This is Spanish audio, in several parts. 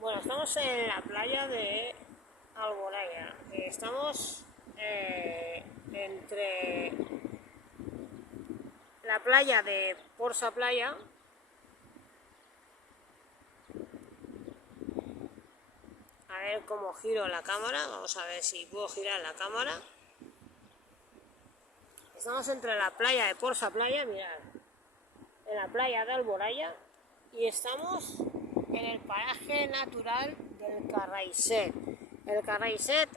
Bueno, estamos en la playa de Alboraya. Estamos entre la playa de Porsa Playa a ver cómo giro la cámara. Vamos a ver si puedo girar la cámara. Estamos entre la playa de Porsa Playa, mirad, en la playa de Alboraya, y estamos en el paraje natural del Carraixet. El Carraixet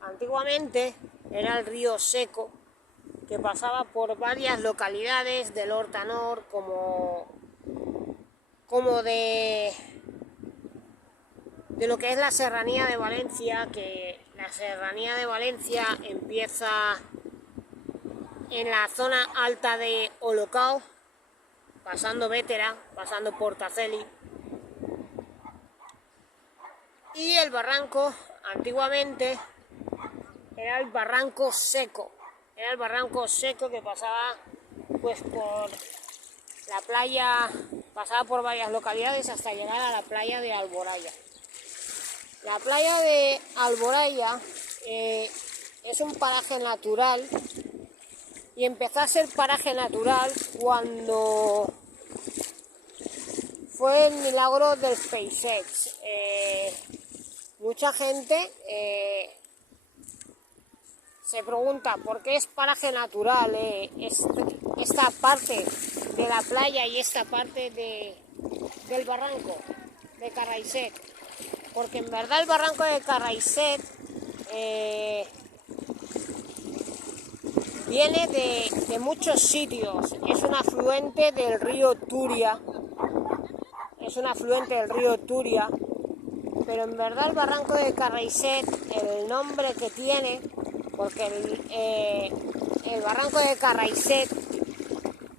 antiguamente era el río Seco que pasaba por varias localidades del Horta Nord, como de lo que es la Serranía de Valencia, que la Serranía de Valencia empieza en la zona alta de Olocau, pasando Bétera, pasando Portaceli, y el barranco antiguamente era el barranco seco, que pasaba pues por la playa, pasaba por varias localidades hasta llegar a la playa de Alboraya. La playa de Alboraya es un paraje natural, y empezó a ser paraje natural cuando fue el milagro del Peixets. Mucha gente se pregunta por qué es paraje natural esta parte de la playa y esta parte del barranco de Carraixet, porque en verdad el barranco de Carraixet viene de muchos sitios. Es un afluente del río Turia, pero en verdad el barranco de Carraixet, el nombre que tiene, porque el barranco de Carraixet,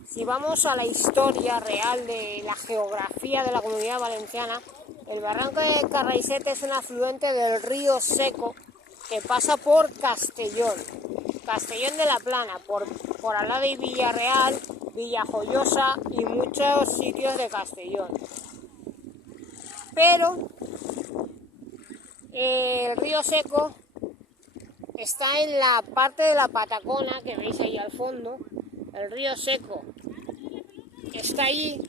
si vamos a la historia real de la geografía de la Comunidad Valenciana, el barranco de Carraixet es un afluente del río Seco que pasa por Castellón de la Plana, por al lado de Villarreal, Villajoyosa y muchos sitios de Castellón. Pero el río Seco está en la parte de la Patacona, que veis ahí al fondo. El río Seco está ahí,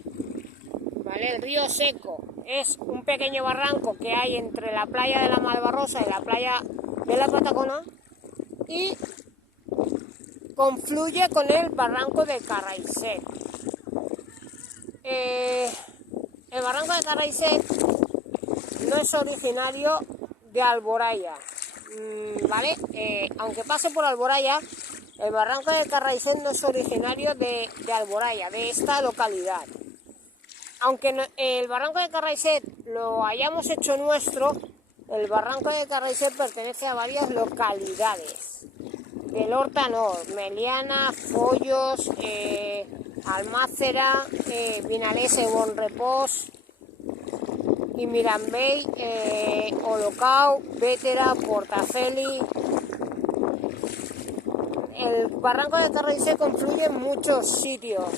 ¿vale? El río Seco es un pequeño barranco que hay entre la playa de la Malvarrosa y la playa de la Patacona, y confluye con el barranco de Carraixet. El barranco de Carraixet no es originario de Alboraya, ¿vale? Aunque pase por Alboraya, el barranco de Carraixet no es originario de Alboraya, de esta localidad. Aunque el barranco de Carraixet lo hayamos hecho nuestro, el barranco de Carraixet pertenece a varias localidades del Horta Nord: Meliana, Follos, Almácera, Vinalesa y Bonrepòs, y Mirambell, Olocau, Bétera, Portaceli. El barranco de Carraixet confluye en muchos sitios,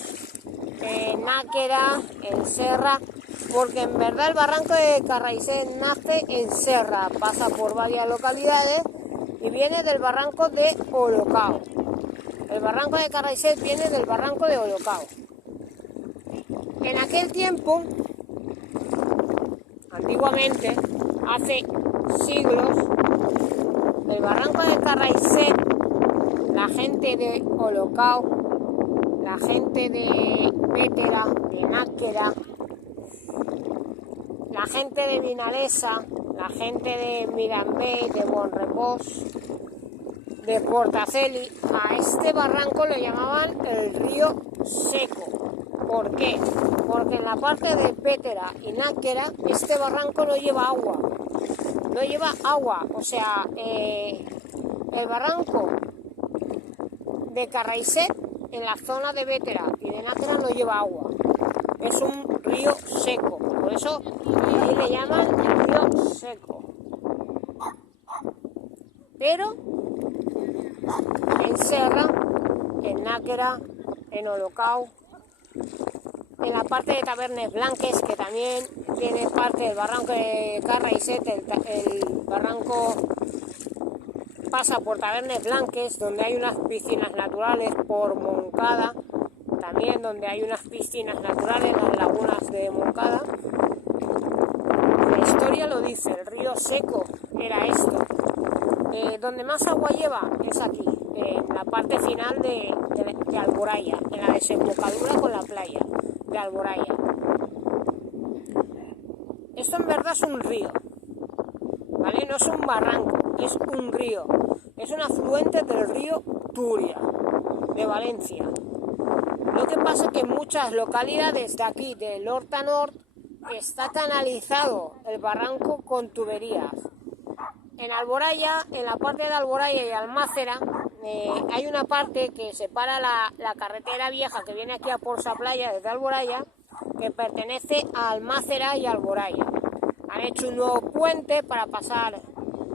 en Náquera, en Serra, porque en verdad el barranco de Carraixet nace en Serra, pasa por varias localidades y viene del barranco de Olocau. El barranco de Carraixet viene del barranco de Olocau. En aquel tiempo, antiguamente, hace siglos, el barranco de Carraixet, la gente de Olocau, la gente de Bétera, de Náquera, la gente de Vinalesa, la gente de Mirambell, de Bonrepòs, de Portaceli, a este barranco lo llamaban el río Seco. ¿Por qué? Porque en la parte de Bétera y Náquera este barranco no lleva agua. O sea, el barranco de Carraixet en la zona de Bétera y de Náquera no lleva agua. Es un río seco, por eso ahí le llaman el río Seco. Pero en Serra, en Náquera, en Olocau, en la parte de Tabernes Blanques, que también tiene parte del barranco de Carra y Set, el barranco pasa por Tabernes Blanques, donde hay unas piscinas naturales, por Moncada, también donde hay unas piscinas naturales, las lagunas de Moncada. La historia lo dice, el río Seco era esto. Donde más agua lleva es aquí, en la parte final de Alboraya, en la desembocadura con la playa de Alboraya. Esto en verdad es un río, ¿vale? No es un barranco, es un río. Es un afluente del río Turia, de Valencia. Lo que pasa es que en muchas localidades de aquí, del Horta Nord, está canalizado el barranco con tuberías. En Alboraya, en la parte de Alboraya y Almácera, hay una parte que separa la carretera vieja que viene aquí a Porsa Playa desde Alboraya, que pertenece a Almácera y Alboraya. Han hecho un nuevo puente para pasar,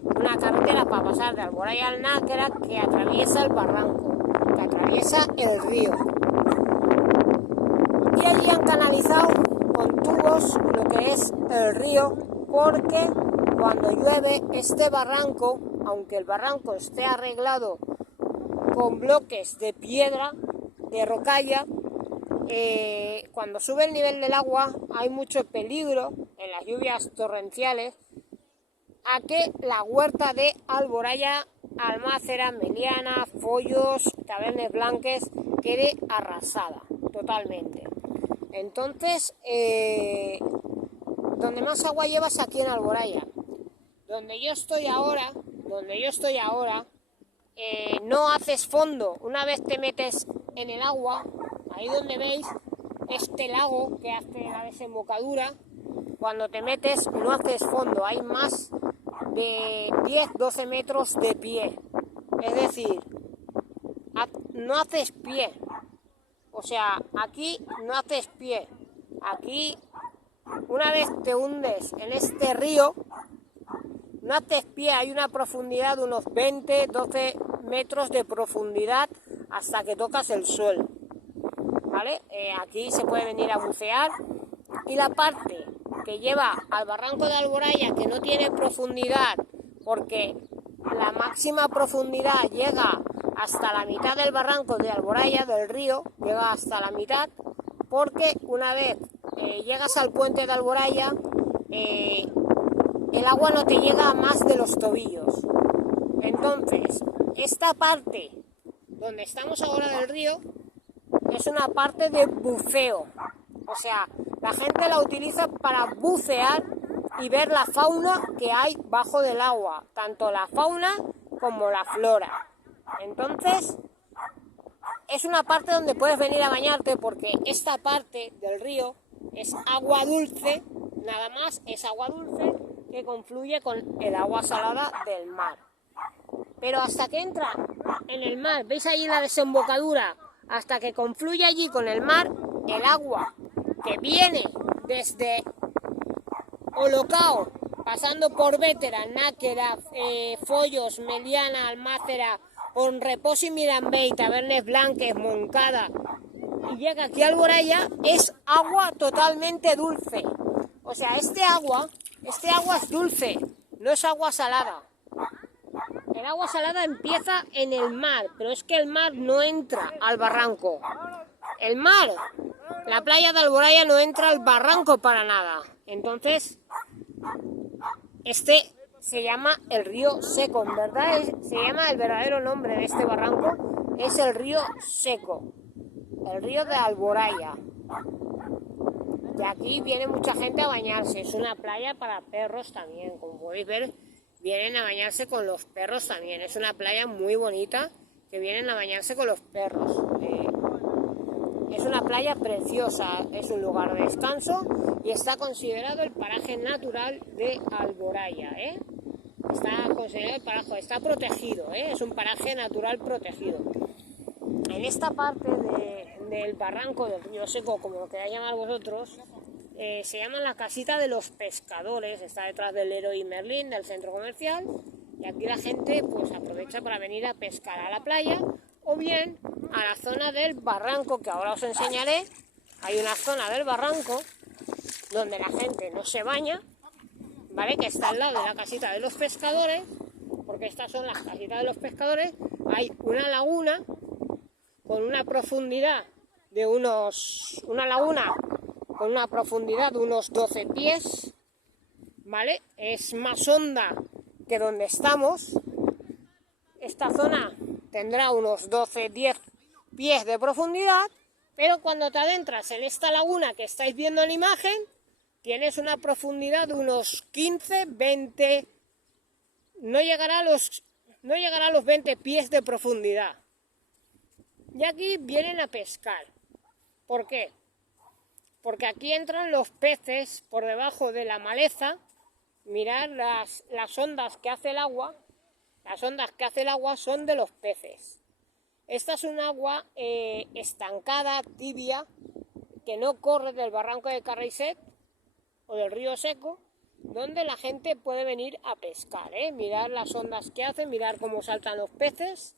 una carretera para pasar de Alboraya al Náquera, que atraviesa el barranco, que atraviesa el río. Y allí han canalizado con tubos lo que es el río, porque cuando llueve este barranco, aunque el barranco esté arreglado con bloques de piedra, de rocalla, cuando sube el nivel del agua hay mucho peligro en las lluvias torrenciales a que la huerta de Alboraya, Almácera, Meliana, Follos, Tabernes Blanques quede arrasada totalmente. Entonces, donde más agua lleva es aquí en Alboraya. Donde yo estoy ahora, no haces fondo. Una vez te metes en el agua, ahí donde veis este lago que hace la desembocadura, cuando te metes no haces fondo, hay más de 10-12 metros de pie. Es decir, no haces pie. O sea, aquí no haces pie. Aquí, una vez te hundes en este río, no haces pie, hay una profundidad de unos 20-12 metros de profundidad hasta que tocas el suelo, ¿vale? Aquí se puede venir a bucear, y la parte que lleva al barranco de Alboraya, que no tiene profundidad, porque la máxima profundidad llega hasta la mitad del barranco de Alboraya, del río, llega hasta la mitad, porque una vez llegas al puente de Alboraya, el agua no te llega a más de los tobillos. Entonces, esta parte donde estamos ahora del río es una parte de buceo. O sea, la gente la utiliza para bucear y ver la fauna que hay bajo del agua, tanto la fauna como la flora. Entonces, es una parte donde puedes venir a bañarte, porque esta parte del río es agua dulce, nada más, es agua dulce que confluye con el agua salada del mar. Pero hasta que entra en el mar, ¿veis ahí la desembocadura? Hasta que confluye allí con el mar, el agua que viene desde Olocao, pasando por Vétera, Náquera, Follos, Meliana, Almácera, Bonrepòs y Mirambell, Tabernes Blanques, Moncada, y llega aquí a Alboraya, es agua totalmente dulce. O sea, este agua es dulce, no es agua salada. El agua salada empieza en el mar, pero es que el mar no entra al barranco. El mar, la playa de Alboraya no entra al barranco para nada. Entonces, este se llama el río Seco. En verdad se llama, el verdadero nombre de este barranco es el río Seco, el río de Alboraya. De aquí viene mucha gente a bañarse. Es una playa para perros también, como podéis ver, vienen a bañarse con los perros también. Es una playa muy bonita que vienen a bañarse con los perros. Es una playa preciosa, es un lugar de descanso y está considerado el paraje natural de Alboraya, Está considerado el paraje, está protegido, es un paraje natural protegido. En esta parte del barranco del río Seco, como lo queráis llamar vosotros, se llama la casita de los pescadores, está detrás del Leroy Merlin, del centro comercial, y aquí la gente pues aprovecha para venir a pescar a la playa, o bien a la zona del barranco, que ahora os enseñaré, hay una zona del barranco donde la gente no se baña, ¿vale? Que está al lado de la casita de los pescadores, porque estas son las casitas de los pescadores. Hay una laguna con una profundidad de una laguna con una profundidad de unos 12 pies, ¿vale? Es más honda que donde estamos. Esta zona tendrá unos 10 pies de profundidad, pero cuando te adentras en esta laguna que estáis viendo en la imagen, tienes una profundidad de unos 15, 20, no llegará a los 20 pies de profundidad. Y aquí vienen a pescar. ¿Por qué? Porque aquí entran los peces por debajo de la maleza. Mirad las ondas que hace el agua. Las ondas que hace el agua son de los peces. Esta es un agua estancada, tibia, que no corre del barranco de Carraiset o del río Seco, donde la gente puede venir a pescar, ¿eh? Mirad las ondas que hacen, mirad cómo saltan los peces.